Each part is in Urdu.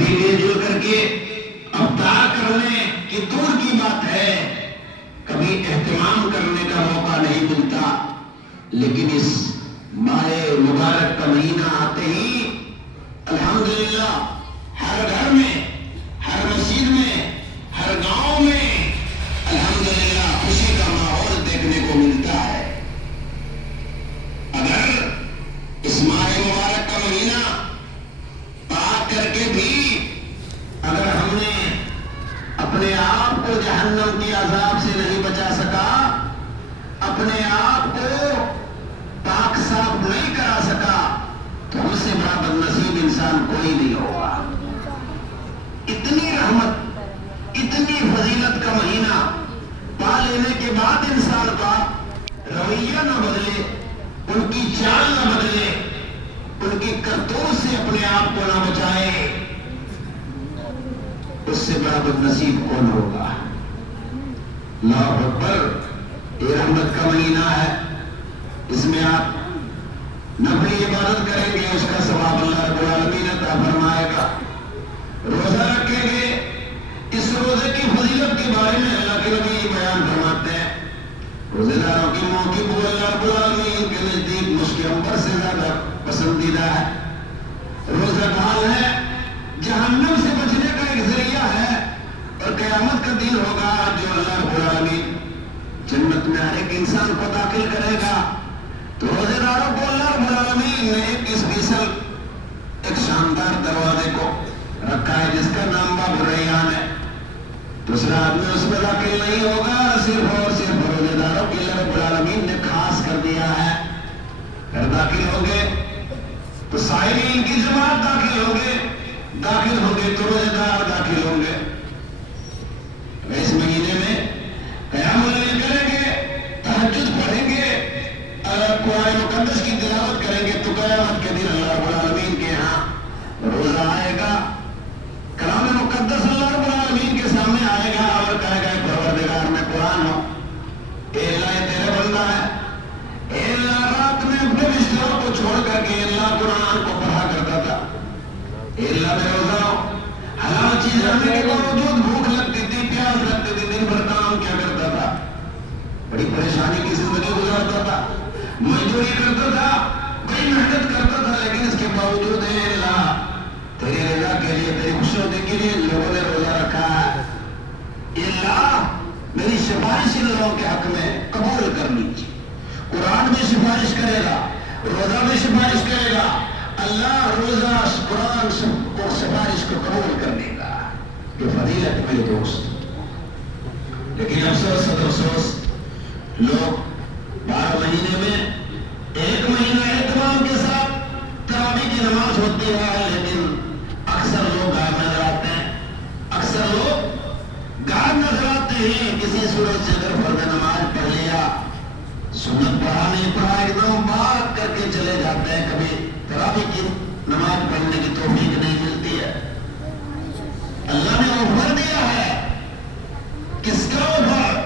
کبھی مل جل کر کے افطار کرنے کی دور کی بات ہے، کبھی اہتمام کرنے کا موقع نہیں ملتا، لیکن اس ماہ مبارک کا مہینہ آتے ہی الحمدللہ ہر گھر میں، ہر مسجد میں، ہر گاؤں میں الحمدللہ خوشی کا ماحول دیکھنے کو ملتا ہے۔ اگر اس ماہ مبارک کا مہینہ پا کر کے بھی اگر ہم نے اپنے آپ کو جہنم کی عذاب سے نہیں بچا سکا، اپنے آپ کو پاک صاف نہیں کرا سکا، تو ہم سے بڑا بد نصیب انسان کوئی نہیں ہوگا۔ اتنی رحمت، اتنی فضیلت کا مہینہ پا لینے کے بعد انسان کا رویہ نہ بدلے، ان کی چال نہ بدلے، ان کی کرتوت سے اپنے آپ کو نہ بچائے، اس سے بڑا بد نصیب کون ہوگا؟ اللہ اکبر۔ یہ رحمت کا مہینہ ہے، اس میں آپ نفلی عبادت کریں گے، اس کا ثواب اللہ رب العالمین عطا فرمائے گا۔ روزہ رکھیں گے، اس روزے کی فضیلت کے بارے میں اللہ کے نبی بیان فرماتے ہیں، روزے داروں کی موقف کو اللہ رب العالمین کے نزدیک مشک عنبر سے زیادہ پسندیدہ ہے۔ روزہ ڈھال ہے، جہنم سے بچنے کا ایک ذریعہ ہے، اور قیامت کا دن ہوگا جو اللہ رب العالمین جنت میں ہر ایک انسان کو داخل کرے گا۔ تو روزے داروں کو اللہ رب العالمین نے ایک اسپیشل، ایک شاندار دروازے کو رکھا ہے جس کا نام باب الریان ہے۔ دوسرا آدمی اس میں داخل نہیں ہوگا، صرف اور صرف روزے داروں کے لیے رب العالمین نے خاص کر دیا ہے۔ اگر داخل ہوگے تو سائرین کی جماعت داخل ہوگے تو روزے دار داخل ہوں گے۔ اس مہینے میں قیام اللیل کریں گے، تہجد پڑھیں گے، اگر قرآن مقدس کی تلاوت کریں گے تو قیامت کے دن اللہ رب العالمین کے ہاں روزہ آئے گا، کلام مقدس اللہ رب العالمین کے سامنے آئے گا اور کہے گا پروردگار میں قرآن ہوں، اے اللہ یہ تیرے بندہ ہے، اے اللہ رات میں اپنے بستروں کو چھوڑ کر کے اللہ قرآن کو پڑھا کرتا تھا، اے اللہ میں روزہ ہوں، حلال چیز رہنے کے باوجود بھوک لگتی تھی، پیاس لگتی تھی، دن بھر کام کیا کرتا تھا، بڑی پریشانی کی زندگی گزارتا تھا، مزدوری کرتا تھا، بڑی محنت کرتا تھا، لیکن اس کے باوجود اے اللہ تیری رضا کے لیے، تیری خوشی کے لیے لوگوں نے روزہ رکھا ہے، اے اللہ میری سفارش ان لوگوں کے حق میں قبول کر لیجیے۔ قرآن میں سفارش کرے گا، روزہ میں سفارش کرے گا، اللہ روزہ قرآن کو سفارش کو قبول کر لے گا۔ یہ فضیلت میرے دوست، لیکن افسوس افسوس لوگ 12 مہینے میں ایک مہینہ اہتمام کے ساتھ تراویح کی نماز ہوتی ہے، لیکن اکثر لوگ غائب نظر آتے ہیں، اکثر لوگ غائب نظر آتے ہیں۔ کسی صورت سے اگر فرض نماز پڑھ لیا، سنت پڑھا نہیں پڑھا، ایک دم بات کر کے چلے جاتے ہیں، کبھی تراویح کی نماز پڑھنے کی توفیق نہیں ملتی ہے۔ اللہ نے آفر دیا ہے، کس کا آفر؟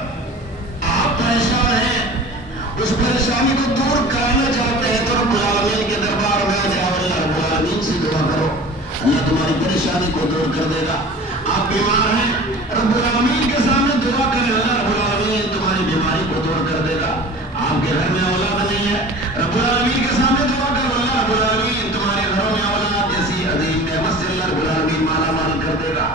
آپ پریشان ہیں، اس پریشانی کو دور کرنا چاہتے ہیں تو رب العالمین کے دربار میں جاؤ، اللہ رب العالمین سے دعا کرو، اللہ تمہاری پریشانی کو دور کر دے گا۔ آپ بیمار ہیں، رب العالمین کے سامنے دعا کریں، اللہ رب العالمین تمہاری بیماری کو دور کر دے گا۔ آپ کے گھر میں اولاد نہیں ہے، رب العالمین کے سامنے دعا کرو، اللہ رب العالمین تمہارے گھروں میں اولاد جیسی عظیم نعمت سے اللہ رب العالمین مالا مال کر دے گا۔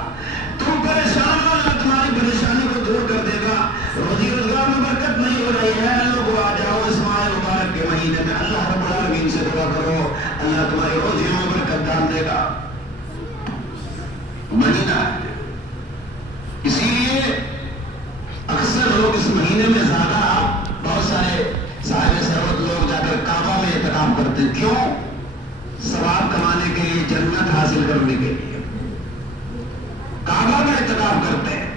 تم پریشان ہو، اللہ تمہاری پریشانی کو دور کر دے گا۔ روزی روزگار میں برکت نہیں ہو رہی ہے، لوگ آ جاؤ اس ماہ مبارک کے مہینے میں، اللہ رب العالمین سے دعا کرو، اللہ تمہاری روزیوں میں برکت ڈال دے گا۔ مہینہ ہے، اسی لیے اکثر لوگ اس مہینے میں زیادہ، بہت سارے صاحب ثروت لوگ جا کر کعبہ میں اعتکاف کرتے ہیں، کیوں؟ ثواب کمانے کے لیے، جنت حاصل کرنے کے لیے کعبہ میں اعتکاف کرتے ہیں،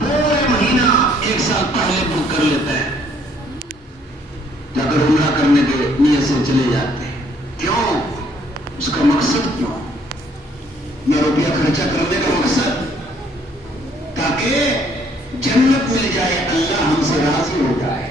پورے مہینہ ایک سال پہلے بک کر لیتے ہیں، جا کر عمرہ کرنے کے نیت سے چلے جاتے ہیں۔ کیوں؟ اس کا مقصد کیوں؟ یہ روپیہ خرچہ کرنے کا مقصد تاکہ جنت مل جائے، اللہ ہم سے راضی ہو جائے۔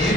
1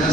10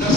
10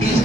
20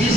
20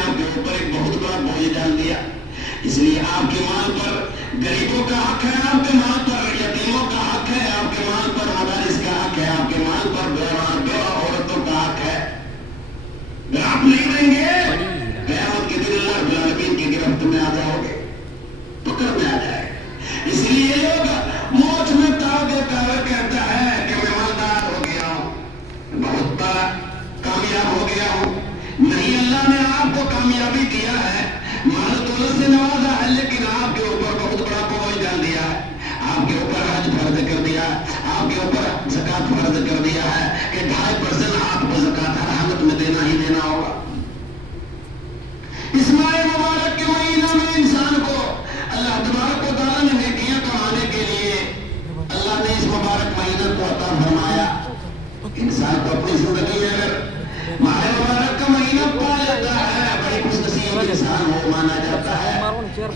آپ کے اوپر ایک بہت بڑا بوجھ ڈال دیا. اس لیے آپ کے مال پر غریبوں کا حق ہے, آپ کے مال پر یتیموں کا حق ہے, آپ کے مال پر مدارس کا حق ہے, آپ کے مال پر بیوہ عورتوں کا حق ہے. اگر آپ نہیں دیں گے قیامت کے دن اللہ رب العالمین کی گرفت میں آ جاؤ گے, پکڑ میں آ جائے گا. اس لیے لوگ موت میں تاوے کہتا ہے کہ میں مالدار ہو گیا ہوں, بہت بڑا کامیاب ہو گیا ہوں. نہیں, اللہ نے آپ کو کامیابی دیا ہے, مال دولت سے نوازا ہے, لیکن آپ کے اوپر بہت بڑا بوجھ ڈال دیا ہے. آپ کے اوپر حج فرض کر دیا ہے, آپ کے اوپر زکات فرض کر دیا ہے کہ 2.5% آپ کو زکات ہر حالت میں دینا ہی دینا ہوگا. اس ماہ مبارک کے مہینہ میں انسان کو اللہ تبارک و تعالیٰ نے نیکیاں کمانے کے لیے اللہ نے اس مبارک مہینہ کو عطا فرمایا. انسان کو اپنی زندگی میں اگر ماہ مبارک کا مہینہ پا لیتا ہے, بڑی خوش نصیب انسان ہو مانا جاتا ہے.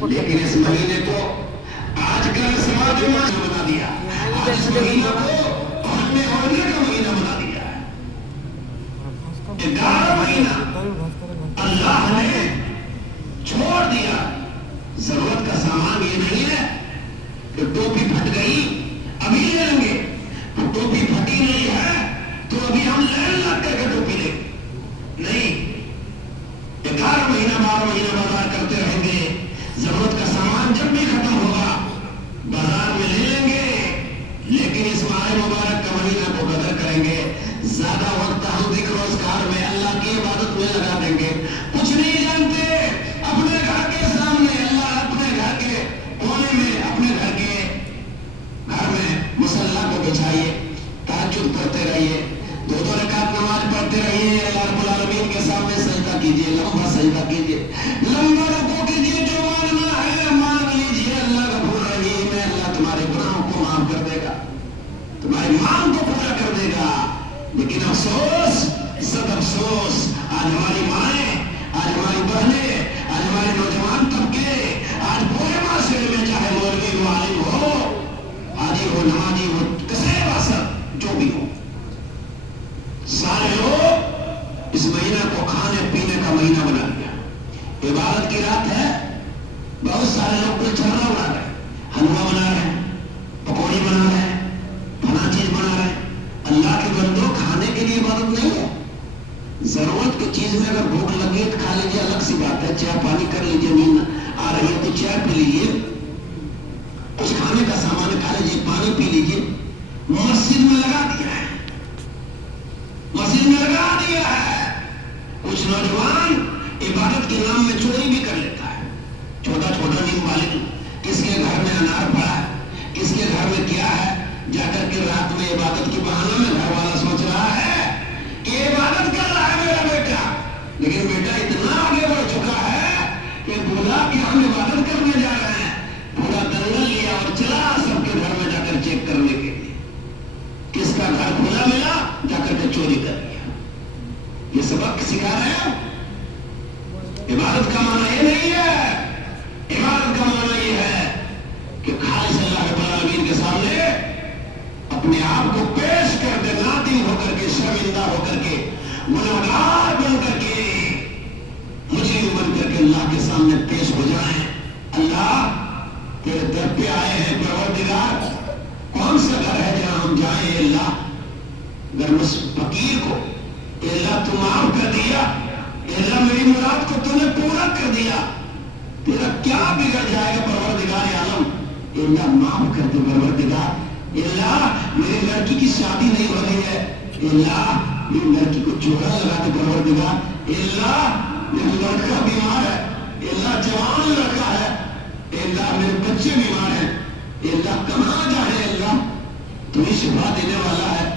لیکن اس مہینے کو آج کل سماج میں بنا دیا, آج اس مہینہ کو پڑھنے ہونے کا مہینہ بنا دیا ہے. 11 مہینہ اللہ نے چھوڑ دیا. ضرورت کا سامان یہ نہیں ہے کہ ٹوپی پھٹ گئی ابھی لے لیں گے, ٹوپی پھٹی نہیں ہے تو ابھی ہم لین لگ کر کے ٹوپی لیں گے. نہیں, 11 مہینہ 12 مہینہ بازار کرتے رہیں گے. ضرورت کا سامان جب بھی ختم ہوگا بازار میں لے لیں گے, لیکن اس ماہ مبارک کا مہینہ کو قدر کریں گے. زیادہ وقت ہم ذکر روزگار میں اللہ کی عبادت میں لگا دیں گے. کچھ نہیں جانتے, اپنے گھر کے سامنے اللہ, اپنے گھر کے کونے میں, اپنے گھر میں مصلی کو بچھائیے, تہجد پڑھتے رہیے, 2 رکعت نماز پڑھتے رہیے. اللہ رب العالمین کے سامنے سجدہ کیجیے, لمبا سجدہ کیجیے, لمبا رکوع کیجیے. جو مانگنا ہے مانگ لیجیے, اللہ غفور رحیم ہے, اللہ تمہارے گناہوں کو معاف کر دے گا, تمہاری مانگ کو پورا کر دے گا. لیکن افسوس, سب افسوس, آج ہماری مائیں, آج ہماری بہنیں, آج ہمارے نوجوان طبقے, آج پورے معاشرے میں چاہے مولوی ہو, عالم ہو, حاجی ہو, نمازی ہو, کسے واسط جو بھی ہو, سارے لوگ اس مہینہ کو کھانے پینے کا مہینہ بنا لیا. عبادت کی رات ہے, بہت سارے لوگ کل چھڑا بنا رہے ہیں, حلوہ بنا رہے ہیں, پکوڑی بنا رہے ہیں, فلاں چیز بنا رہے ہیں. اللہ کے بندوں, کھانے کے لیے عبادت نہیں ہے. ضرورت کی چیز میں اگر بھوک لگے تو کھا لیجیے, الگ سی بات ہے. چائے پانی کر لیجیے, نیند آ رہی ہے تو چائے پی لیجیے, کچھ کھانے کا سامان کھا لیجیے, پانی پی لیجیے. مسجد میں لگا دیا ہے, مسجد میں لگا دیا ہے. کچھ نوجوان عبادت کے نام میں چوری بھی کر لیتا ہے. چھوٹا چھوٹا نیم والے, کس کے گھر میں انار پڑا ہے, کس کے گھر میں کیا ہے, جا کر کے رات میں عبادت کے بہانے میں گھر والا سوچ رہا ہے کہ عبادت کر رہا ہے میرا بیٹا, لیکن بیٹا اتنا آگے بڑھ چکا ہے کہ بولا کہ ہم عبادت کرنے جا رہے ہیں, پورا دنگل لیا اور چلا سب کے گھر میں جا کر چیک کرنے کے لیے. کس کا گھر کھلا ملا, جا کر کے چوری کر لیا. یہ سبق سکھا رہے ہیں. عبادت کا معنی یہ نہیں ہے. عبادت کا معنی یہ ہے کہ خالص اللہ رب العالمین کے سامنے اپنے آپ کو پیش کر دے, نادم ہو کر کے, شرمندہ ہو کر کے, گنہگار بن کر کے, مجرم بن کر کے اللہ کے سامنے پیش ہو جائیں. اللہ تیرے در پہ آئے ہیں پروردگار, کون سا گھر ہے جہاں ہم جائیں. اے اللہ, اگر اس فقیر کو اے اللہ تو معاف کر دیا, اے اللہ میری مراد کو تو نے پورا کر دیا, تیرا کیا بگڑ جائے گا پروردگار عالم. اے اللہ معاف کر دے پروردگار. اے اللہ میری لڑکی کی شادی نہیں ہو رہی ہے, اے اللہ میری لڑکی کو جوڑا لگا دے پروردگار. اے اللہ میرا لڑکا بیمار ہے, اے اللہ جوان لڑکا ہے, اے اللہ میرے بچے بیمار ہیں, اے اللہ کہاں جائے. اے اللہ تو ہی شفا دینے والا ہے,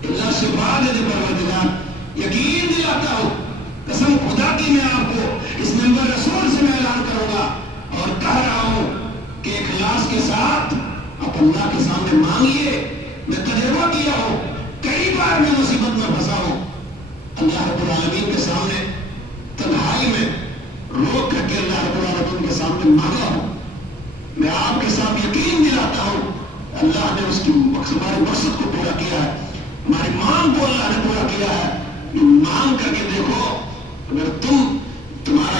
اے اللہ شفا دے دے پروردگار. یقین دلاتا ہوں, قسم خدا کی میں آپ کو اس نمبر رسول سے میں اعلان کروں گا اور کہہ رہا ہوں کہ اخلاص کے ساتھ آپ اللہ کے سامنے مانگیے. میں تجربہ کیا ہوں, کئی بار میں مصیبت میں پھنسا ہوں, اللہ رب العالمین کے سامنے تنہائی میں روک کر کے اللہ رب العالمین کے سامنے مانگا ہوں. میں آپ کے ساتھ یقین دلاتا ہوں اللہ نے اس کی ہمارے مقصد کو پورا کیا ہے, ہماری مانگ کو اللہ نے پورا کیا ہے. مانگ کر کے دیکھو, اگر تمہارا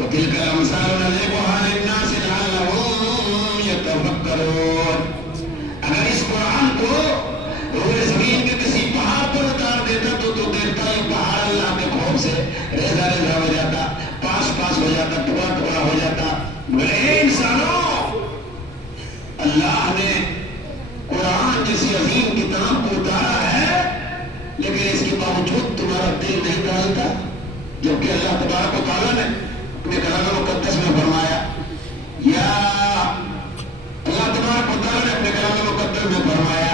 وتلك الأمثال نضربها للناس لعلهم يتفكرون. اگر اس قرآن کو روئے زمین کے کسی پہاڑ پر اتار دیتا تو دیکھتا یہ پہاڑ اللہ کے خوف سے ریزہ ریزہ ہو جاتا، پاس پاس ہو جاتا، ٹکڑا ٹکڑا ہو جاتا. بھلے انسانوں، اللہ نے قرآن جیسی عظیم کتاب کو اتارا ہے، لیکن اس کے باوجود تمہارا دل نہیں ڈالتا. جبکہ اللہ تبارک و تعالیٰ نے اپنے کلام مقدس میں فرمایا، یا اللہ تبارک و تعالیٰ نے اپنے کلام مقدس میں فرمایا،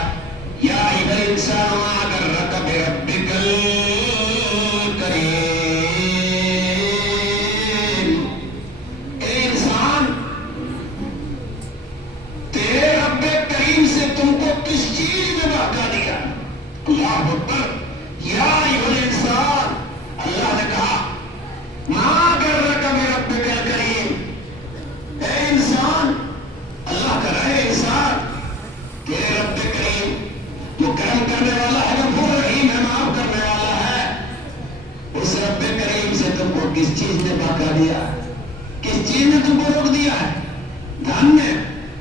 یا ایھا الانسان ما غرک بربک الکریم. اے انسان، تیرے رب کریم سے تم کو کس چیز نے بہکا دیا؟ اللہ اکبر. یا ایھا الانسان، اللہ نے کہا ما غرک بربک الکریم. اے انسان، اللہ کہہ رہا ہے انسان، تیرے رب کریم جو کرم کرنے والا ہے، غفور رحیم ہے، معاف کرنے والا ہے، اس رب کریم سے تم کو کس چیز نے بہکا دیا؟ کس چیز نے تم کو روک دیا ہے؟ دھن میں،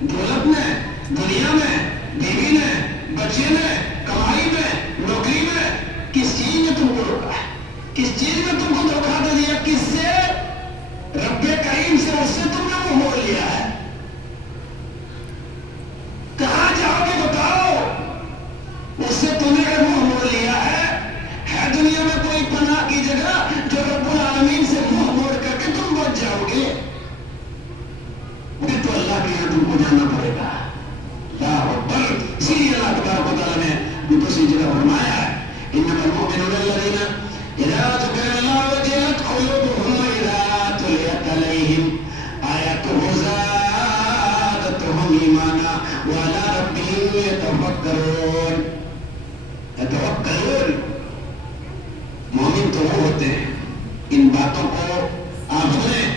دولت میں، دنیا میں، بیوی نے، بچے نے، کمائی میں، نوکری میں، کس چیز نے تم کو روکا ہے؟ کس چیز نے تم کو دھوکہ دے دیا؟ کس سے؟ رب کریم سے. اس سے تم نے منہ موڑ لیا ہے. کہاں جاؤ گے بتاؤ؟ اس سے تم نے منہ موڑ لیا ہے دنیا میں کوئی پناہ کی جگہ جو رب العالمین سے منہ موڑ کر کے تم بچ جاؤ گے؟ پھر تو اللہ کے یہاں تم کو جانا پڑے گا. اللہ اکبر. اسی لیے اللہ تبارک و تعالیٰ نے دوسری جگہ فرمایا ہے، انما المؤمنون الذین اذا ذکر اللہ وجلت قلوبهم واذا تلیت علیہم آیاتہ زادتهم ایمانا وعلی ربهم یتفکرون. یتفکرون، مومن تو وہ ہوتے ہیں، ان باتوں کو آپ سنیں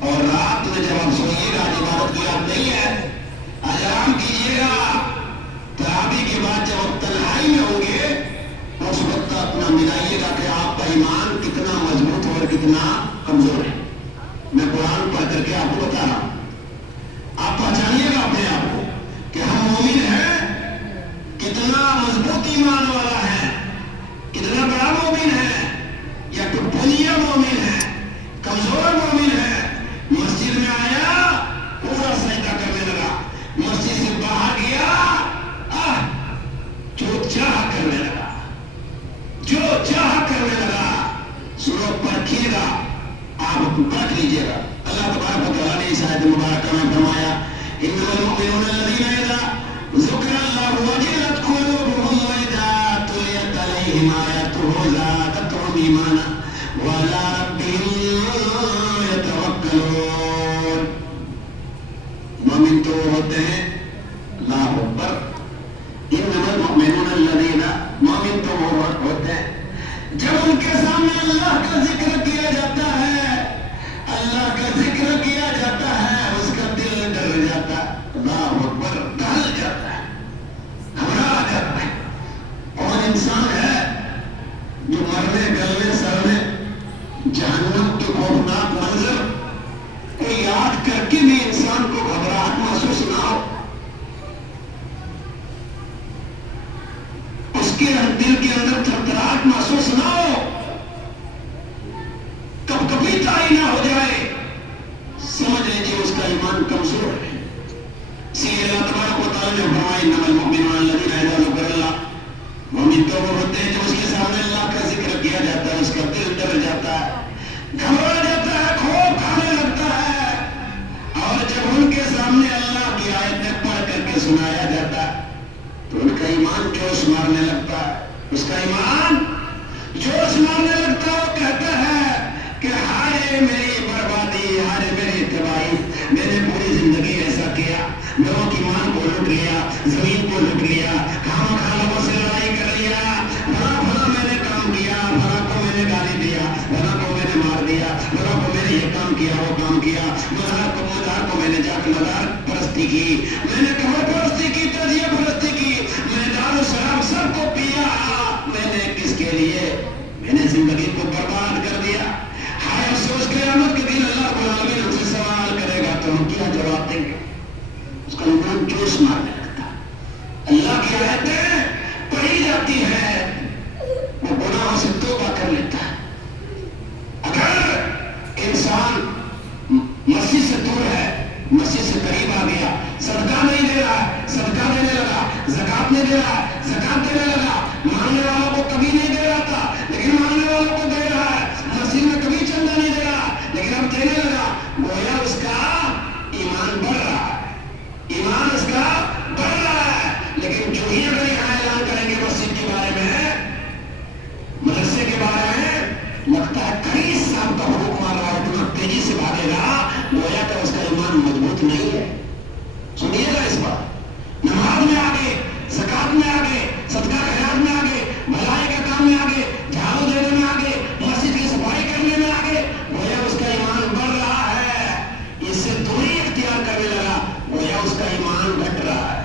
اور رات میں جب آپ سوئیے گا، عبادت کی یاد نہیں ہے، آج آرام کیجیے گا. تراویح کے بعد جب آپ تنہائی میں ہوں گے، اس وقت اپنا ملائیے گا کہ آپ کا ایمان کتنا مضبوط اور کتنا کمزور ہے. میں قرآن پڑھ کر کے آپ کو بتا رہا ہوں. آپ پہچانیے گا اپنے آپ کو کہ ہم مومن ہیں، کتنا مضبوط ایمان والا ہے، کتنا بڑا مومن ہے، یا ٹپنیا مومن ہے، کمزور مومن ہے. مسجد میں آیا، پورا سجدہ کرنے لگا، مسجد سے باہر گیا، جو چاہ کرنے لگا، جو چاہ کرنے لگا. سنو، پرکھیے گا، آپ پرکھ لیجیے گا. اللہ تبارک و تعالیٰ نے اس آیت مبارکہ میں فرمایا، انما المؤمنون الذین اذا ذکر اللہ وجلت قلوبهم واذا تلیت علیہم آیاتہ زادتهم ایمانا وعلی ربهم یتوکلون. مومن تو ہوتے ہیں، اللہ اکبر. انما المؤمنون الذین، مومن تو وہ ہوتے ہیں جب ان کے سامنے اللہ کا ذکر کیا جاتا ہے، اللہ کا ذکر کیا جاتا ہے، اس کا دل ڈر جاتا ہے. اللہ اکبر. ڈر جاتا ہے، گھبرا جاتا ہے. کون انسان ہے جو مرنے گلنے سڑنے جہنم کے خوفناک منظر کو یاد کر کے بھی انسان کو گھبراہٹ محسوس نہ ہو؟ اس کے دل کے اندر تھرتھراہٹ محسوس نہ ہو، کب کبھی تاری نہ ہو جائے، سمجھ لیجیے اس کا ایمان کمزور ہے. اسی لیے اللہ تبارک و تعالیٰ نے فرمایا، انما المؤمنون الذین اذا ذکر اللہ. مومن تو وہ ہوتے ہیں جب اس کے سامنے اللہ کا ذکر کیا جاتا ہے، اس کا دل ڈر جاتا ہے، گھبرا جاتا ہے، خوف کھانے لگتا ہے. اور جب ان کے سامنے اللہ کی آیتیں پڑھ کر کے سنایا جاتا ہے تو ان کا ایمان جوش مارنے لگتا ہے. اس کا ایمان جوش مارنے لگتا ہے. وہ کہتا ہے کہ ہائے میری بربادی، ہائے میری تباہی، میں نے پوری زندگی ایسا کیا، لوگوں کی ایمان کو لوٹ لیا، زمین کو لوٹ لیا، کھانا کھا لوگوں سے لڑائی کر لیا، بڑا بڑا میں نے کام کیا، بڑا کو میں نے گالی دیا، بڑا کو میں نے مار دیا، بڑا کو میں نے یہ کام کیا، وہ کام کیا، مزار کو میں نے جا کے مزار پرستی کی، میں نے قبر پرستی کی، تجزیہ پرستی کی، میں دار و شراب سب کو پیا. میں نے کس کے لیے؟ میں نے زندگی کو برباد کر دیا. ہائے افسوس قیامت کے دن اللہ رب العالمین ہم سے سوال کرے گا تو ہم کیا جواب دیں گے؟ اس کا ایمان جوش مارنے لگتا ہے، اللہ کی آیتیں پڑھی جاتی ہے، وہ گناہوں سے توبہ کر لیتا ہے۔ اگر انسان مسجد سے دور ہے، مسجد سے قریب آ گیا، صدقہ نہیں دے رہا ہے، صدقہ دینے لگا، زکات نہیں دے رہا ہے، زکات دینے لگا، مانگنے والوں کو کبھی نہیں دے رہا تھا لیکن مانگنے والوں کو دے رہا ہے، مسجد میں کبھی چندہ نہیں دے رہا لیکن اب دینے لگا، گویا اس کا ایمان بڑھ رہا ہے، ایمان اس کا بڑھ رہا ہے۔ لیکن جو ہی اگر یہاں اعلان کریں گے مسجد کے بارے میں، مدرسے کے بارے میں، لگتا ہے خریج صاحب کا حکم آ رہا ہے، اتنا تیزی سے بھاگے گا، گویا کہ اس کا ایمان مضبوط نہیں ہے۔ سنیے گا اس بار، نماز میں آگے، زکات میں آگے، صدقہ خیرات میں آگے، بھلائی کے کام میں آگے، جھاڑو دینے میں آگے، مسجد کی صفائی کرنے میں آگے، گویا اس کا ایمان بڑھ رہا ہے۔ اس سے دوری اختیار کرنے لگا، گویا اس کا ایمان گھٹ رہا ہے۔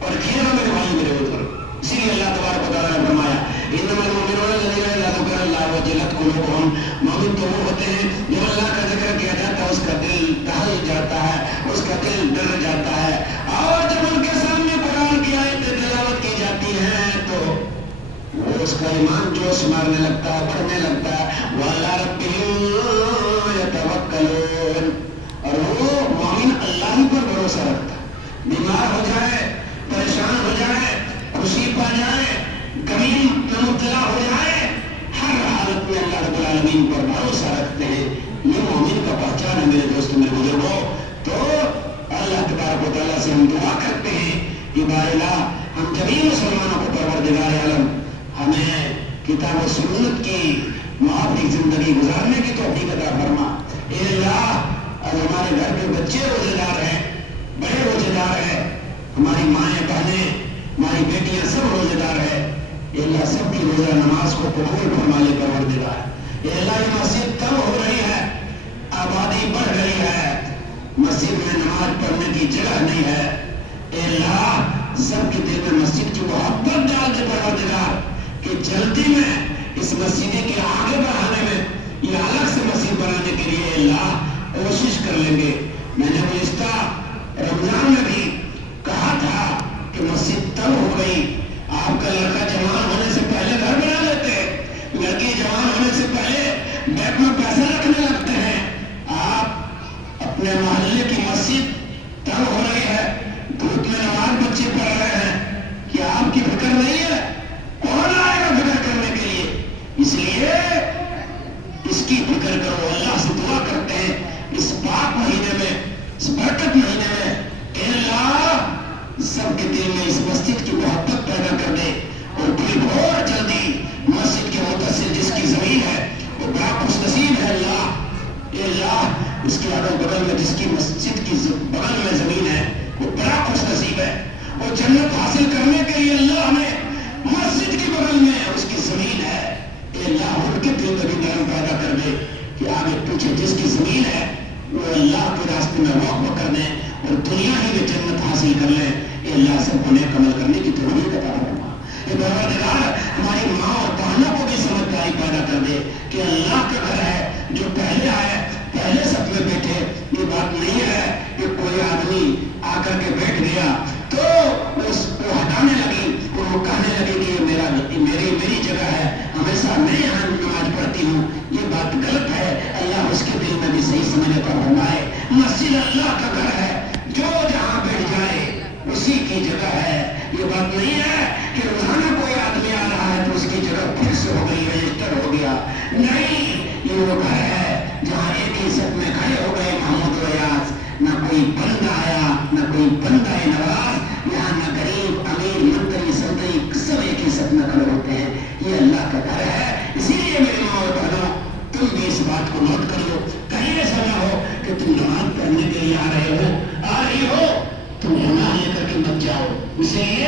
اور کھیلوں میرے بھائی میرے بزرگ، اسی لیے اللہ تبارک و تعالیٰ نے فرمایا انما المؤمنون الذین اذا ذکر اللہ وجلت قلوبهم، مومن تو وہ ہوتے ہیں جب اللہ کا ذکر کیا جاتا ہے اس کا دل دہل جاتا ہے، اس کا دل ڈر جاتا ہے، اور جب ان کے سامنے قرآن کی آیتیں تلاوت کی جاتی ہیں تو وہ اس کا ایمان جوش مارنے لگتا ہے، بڑھنے لگتا ہے۔ وَعَلَىٰ رَبِّهِمْ يَتَوَكَّلُونَ، اور وہ مومن اللہ ہی پر بھروسہ رکھتا ہے، بیمار ہو جائے، پریشان ہو جائے، خوشی پا جائے، غمی میں مبتلا ہو جائے، ہر حالت میں اللہ رب العالمین پر بھروسہ رکھتے ہیں۔ یہ مومن کا پہچان ہے میرے دوستوں میرے بزرگوں۔ تو اللہ تبارک و تعالیٰ سے ہم دعا کرتے ہیں کہ بار الہ ہم جميع مسلمانوں کو پروردگار عالم ہمیں کتاب و سنت کی موافق زندگی گزارنے کی توفیق عطا فرما۔ اے اللہ، اب ہمارے گھر کے بچے روزے دار ہیں، بڑے روزے دار ہیں، ہماری مائیں بہنیں، ہماری بیٹیاں سب روزے دار ہیں، اے اللہ سب کی روزہ نماز کو قبول فرما لے پروردگار۔ اے اللہ یہ مسجد کم ہو رہی ہے، آبادی بڑھ رہی ہے، مسجد میں نماز پڑھنے کی جگہ نہیں ہے، اے اللہ سب کے دل میں مسجد کی محبت ڈال دے پروردگار کہ جلدی میں اس مسجد کے آگے بڑھانے میں یہ الگ سے مسجد بنانے کے لیے اللہ کوشش کر لیں گے۔ میں نے گزشتہ رمضان میں بھی کہا تھا کہ مسجد تب ہو گئی، آپ کا لڑکا جوان ہونے سے پہلے گھر بنا لیتے، لڑکی جوان ہونے سے پہلے بینک میں پیسے رکھنے لگتے ہیں، آپ اپنے محلے کی مسجد تب ہو رہی ہے، دھوپ میں نماز بچے پڑھ رہے ہیں، کیا آپ کی فکر نہیں ہے؟ کون آئے گا فکر کرنے کے لیے؟ اس لیے اس کی فکر کرو، اللہ سے دعا کرتے ہیں اس پاک مہینے میں، اس برکت مہینے میں، اے اللہ سب کے دل میں اس مسجد کی محبت پیدا کر دے، اور پھر بہت جلدی مسجد کے متصل جس کی زمین ہے وہ بڑا خوش نصیب ہے اللہ، اے اللہ اس کے اگل بغل میں جس کی مسجد کی بغل میں زمین ہے وہ بڑا خوش نصیب ہے، وہ جنت حاصل کرنے کے لیے اللہ ہمیں مسجد کی بغل میں اس کی زمین ہے، اے اللہ ان کے دل میں بھی نرم پیدا کر دے کہ آگے پیچھے جس کی زمین ہے وہ اللہ کے راستے میں وقف کر دیں اور دنیا ہی میں جنت حاصل کر لیں۔ اے اللہ سب کو نیک عمل کرنے کی توفیق عطا فرما۔ اے پروردگار ہماری ماں اور بہنوں کو بھی سمجھداری پیدا کر دے کہ اللہ کا گھر ہے، جو پہلے آئے پہلے سب میں بیٹھے، یہ بات نہیں ہے کہ کوئی آدمی آ کر کے بیٹھ گیا تو اس کو ہٹانے لگی اور وہ کہنے لگی کہ میری جگہ ہے، ہمیشہ میں یہاں نماز پڑھتی ہوں، یہ بات غلط ہے۔ اللہ اس کے دل میں بھی صحیح سمجھ کر فرمائے مسجد اللہ کا گھر ہے، جو جہاں بیٹھ جائے اسی کی جگہ ہے۔ یہ بات نہیں ہے کہ روزانہ کوئی آدمی آ رہا ہے تو اس کی جگہ پھر سے ہو گئی، رجسٹر ہو گیا، نہیں، یہ وہ گھر ہے جہاں ایک ہی سب میں کھڑے ہو گئے محمود ریاض، نہ کوئی بندہ آیا نہ کوئی بندہ نواز، یہاں نہ غریب امیر منتری سلطنی، سب ایک ہی سب میں کھڑے ہوتے ہیں، یہ اللہ کا گھر ہے۔ اسی لیے میری ماں اور بہنوں تم بھی اس بات کو نوٹ کر لو، کہیں ایسا نہ ہو کہ تم نماز پڑھنے کے لیے آ رہی ہو تم گناہ لے کر کے مت جاؤ، اس لیے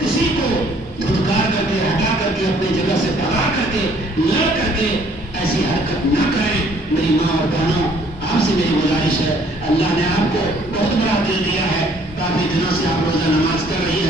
کسی کو دھتکار کر کے ہٹا کر کے اپنی جگہ سے بھگا کر کے لڑ کر کے ایسی حرکت نہ کریں۔ میری ماں اور بہنوں آپ سے میری گزارش ہے، اللہ نے آپ کو بہت بڑا دل دیا ہے، کافی دنوں سے آپ روزہ نماز کر رہی